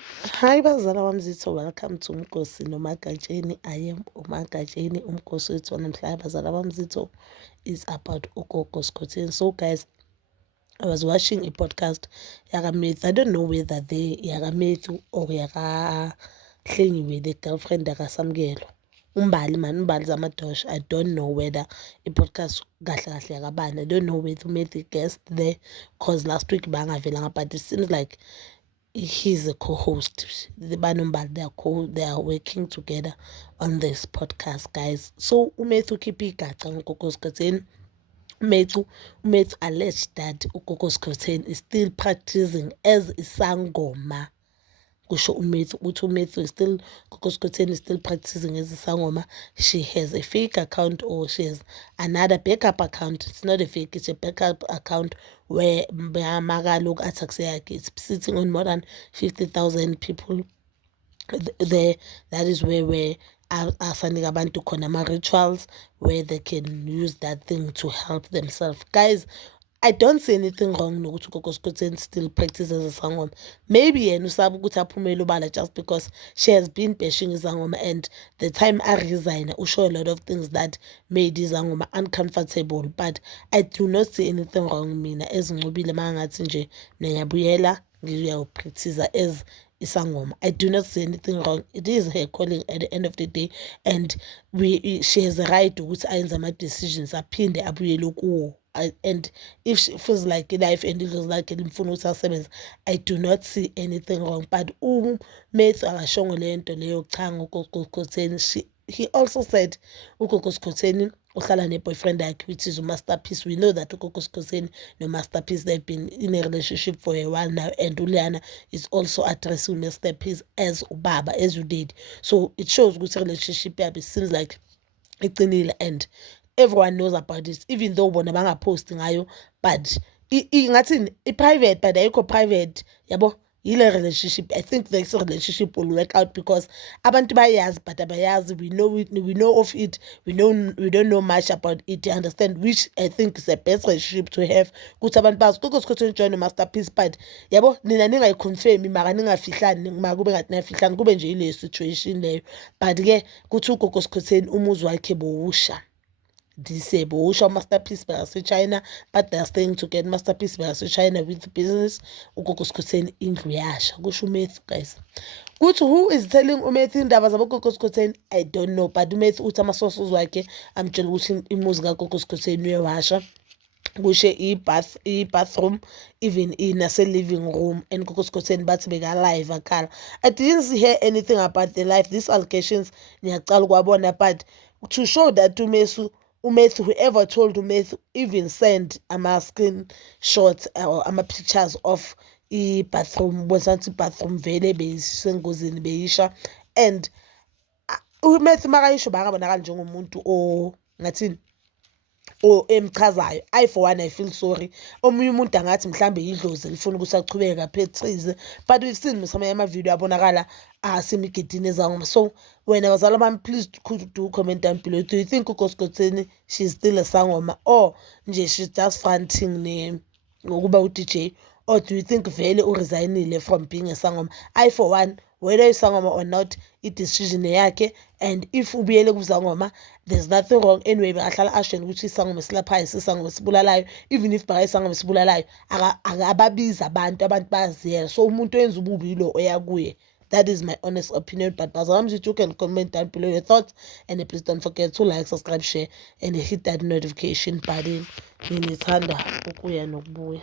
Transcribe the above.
Hi bazala wamzitho, welcome to Umkosi Nomagatsheni. I am uMagatsheni. Umkosi wethu wanamhlanje bazala wamzitho is about ugogo Skhotheni. So guys, I was watching a podcast yakaMathew. I don't know whether they yakaMathew or yakahlengiwe, the girlfriend yakaSamkelo. Umbali Zamadosha. I don't know whether a podcast kahle kahle yakabani. I don't know whether Mathew guest there because last week bangavelanga, but it seems like he's a co-host. The Banumbal, they are working together on this podcast, guys. So uMathew khipha igaca ngoGogo Skhotheni. uMathew alleged that uGogo Skhotheni is still practicing as isangoma. Kusho uMathew uthi uMathew is still, Gogo Skhotheni is still practicing as isangoma. She has a fake account, or she has another backup account. It's not a fake, it's a backup account where Magalog attacks it's sitting on more than 50,000 people there. That is where asanding abantu khona ama-rituals where they can use that thing to help themselves. Guys, I don't see anything wrong nokuthi uGogo Skhotheni still practices isangoma. Maybe yena usaba ukuthi aphumele ubala just because she has been bashing isangoma, and the time I resign usho a lot of things that made isangoma uncomfortable. But I do not see anything wrong mina ezincubile mangathi nje ngiyabuyela ngiyawupractice as isangoma. I do not see anything wrong. It is her calling at the end of the day, and she has a right ukuthi ayenze ama-decisions aphinde abuyele kuwo. And if she feels like life and it feels like imfuna ukuthi asebenze, I do not see anything wrong. But uMathew akashongo le nto leyo cha ngoGogo Skhotheni. He also said uGogo Skhotheni uhlala ne-boyfriend yakhe, which is uMasterpiece. We know that uGogo Skhotheni noMasterpiece, they've been in a relationship for a while now, and uLiana is also addressing Masterpiece as ubaba, as you did. So it shows ukuthi relationship yabo seems like iqinile, and everyone knows about this, even though bona bangaposti ngayo, but ngathini i-private, but ayikho private yabo. Yile relationship, I think this relationship will work out because abantu bayazi but abayazi. We know of it, we don't know much about it, you understand, which I think is the best relationship to have. Kuthi abantu bazi Gogo Skhotheni join Masterpiece, but yabo nina ningayiconfirm mara ningafihlani, mara kube ngathi niyafihlani, kube nje ile situation leyo. But ke kuthi uGogo Skhotheni umuzi wakhe bowusha disable Masterpiece China, but they are staying together. Masterpiece China with business. uGogo Skhotheni indlu yasha. Kusho uMathew, guys. Kuthi who is telling uMathew indaba zaboGogo Skhotheni? I don't know, but uMathew uthi ama-sources wakhe amtshela ukuthi imuzi kaGogo Skhotheni uyewasha. Kushe i-bathroom, even nase-living room, and Gogo Skhotheni bathi beka-live akhala. I didn't hear anything about the life. These allegations ngiyacala ukwabona, but to show that uMathew, whoever told uMathew, even sent ama-screenshots or ama-pictures of i-bathroom, bonathi i-bathroom vele beyisengozini beyisha. And uMathew makayisho bangabonakala njengomuntu ngathini emchazayo. I for one, I feel sorry. Omunye umuntu angathi mhlambe idlozi lifuna ukuthi achubeke kaphethize, but we've seen samanye ama-video abonakala asemigidini ezangoma. So wena bazala bami, please do comment down below. Do you think uGogo Skhotheni she's still a sangoma, or nje she's just fronting ngokuba uDJ, or do you think vele uresignile from being a sangoma? I for one, whether isangoma or not, i-decision yakhe, and if ubuyele kuzangoma, there's nothing wrong. Anyway bekahlala asheni ukuthi isangoma silaphayo sisangoma esibulalayo. Even if baka isangoma esibulalayo ababiza abantu bayaziyela. So umuntu oyenza ububi yilo oyakuye. That is my honest opinion. But bazalami, you can comment down below your thoughts, and please don't forget to like, subscribe, share, and hit that notification button. Nginithanda ukuya nokubuya.